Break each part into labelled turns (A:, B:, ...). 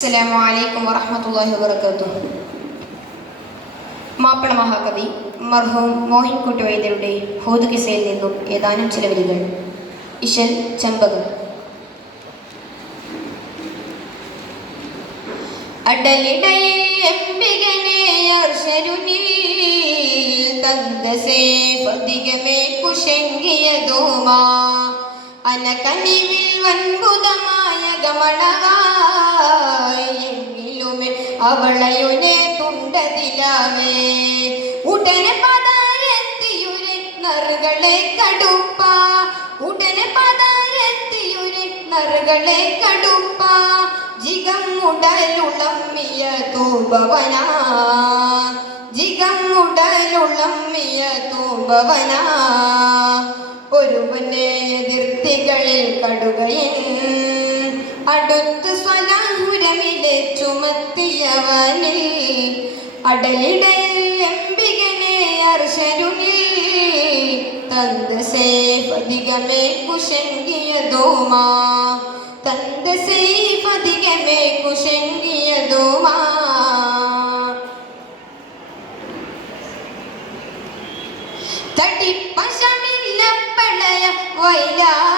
A: അസ്സലാമു അലൈക്കും വറഹ്മത്തുള്ളാഹി വബറകാതുഹു. മാപ്പിള മഹാകവി മർഹൂം മോഹിൻകുട്ടി വൈദ്യരുടെ ഹോദ് കിസയിൽ നിന്നും ഏതാനും ചില വരികൾ ഇശൽ ചെമ്പകൾ അടലിടയിൽ എംബികനെ അർശരുനിൽ തന്ത സേഫധികമേ കുശങ്കിയതോമാ അനകനിവിൽ വൻപുതമായ ഗമണവായെങ്കിലുമേ അവളയൊനെ തുണ്ടതിലാവേ ഉടനെ പതാരെത്തിയുരെ നറുകളെ കടുപ്പ. ഉടനെ പതാരെത്തിയുരെ നറുകളെ കടുപ്പ. ജിഗം ഉടലുളമ്മിയ തൂപവന ജിഗം ഉടലുളമ്മിയ തൂപവന ഒരുവനെ എതിർത്തികളിൽ കടുകയും അടുത്ത് സ്വലാഹുരമിലെ ചുമത്തിയവനിൽ അടലിടയിൽ എംബികനെ അർശരുനിൽ തന്ത സേഫധികമേ കുശങ്കിയതോമാ. തന്ത സേഫധികമേ കുശങ്കിയതോമാ. തടിപ്പശമില്ല പ്രളയ വൈലാഹന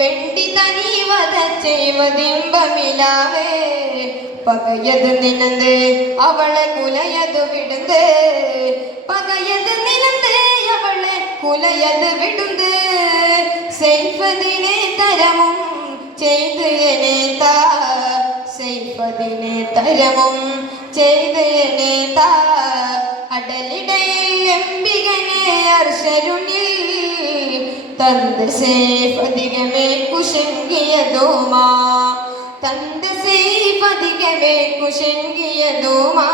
A: പെണ്ടി തനീവത ചെയ്വതിമ്പമിലാവേ പകയത് നിനന്ത് അവളെ കുലയത് വിടുന്നത് പകയത് നിനന്ത് അവളെ കുലയത് വിടുന്നത് സൈഫതിനെ തരമും ചെയ്ത് എന്നെ താ സൈഫതിനെ തരമും ചെയ്ത് എന്നെ താ അടലിടയിൽ എംബികനെ അർശരുനിൽ തന്ത സേഫധികമേ കുശങ്കിയതോമാ. തന്ത സേഫധികമേ കുശങ്കിയതോമാ.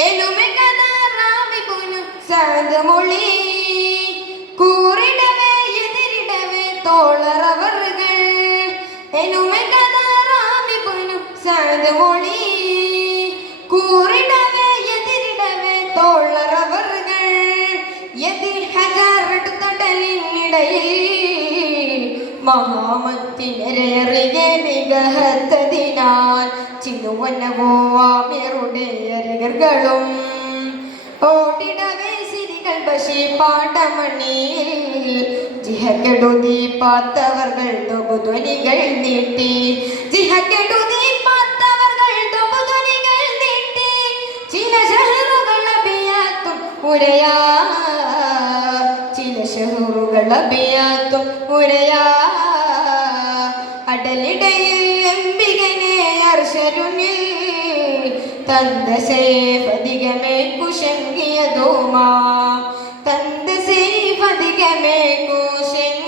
A: എനുമെ കഥ റാമിപുനു സാന്തുമൊഴി കൂറിടവേ എതിരിടവേ തോളറവറുകൾ. എനുമെ കഥ റാമിപുനു സാന്തുമൊഴി കൂറിടവേ മഹാമത്തിനരേറെ മികഹത്തതിനാൽ ചിന്നുവന്നവോവാമിറുടെ അരകർകളും. നീട്ടി. ചില ഉരയാ ഷഹറുകൾ അഭിയാത്തും ഉരയാ. അടലിടയിൽ എംബികനെ അർശരുനിൽ തന്ത സേഫധികമേ കുശങ്കിയതോമാ. തന്ത സേഫധികമേ കുശങ്കിയതോമാ.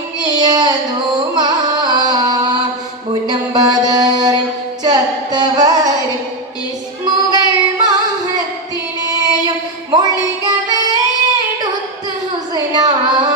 A: മുനമ്പതറിൽ ചത്തവരിൽ ഇസ്മുകൾ മാഹത്തിനെയും മൊഴികളെടുത്ത് ഹുസനാ.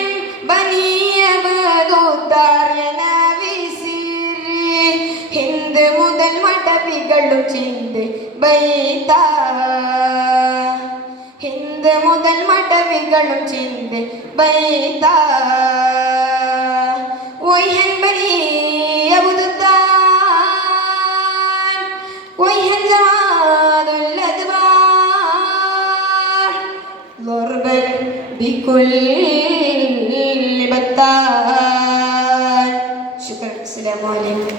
A: ಗಳು ಚಿಂದೆ ಬೈತ ಹಿಂದೆ മുതൽ മടവികളും ചിന്തി ബൈത ويهن بني أبو ددان ويهن زعاد الأدبار ضربا بكل بتان شكرا السلام عليكم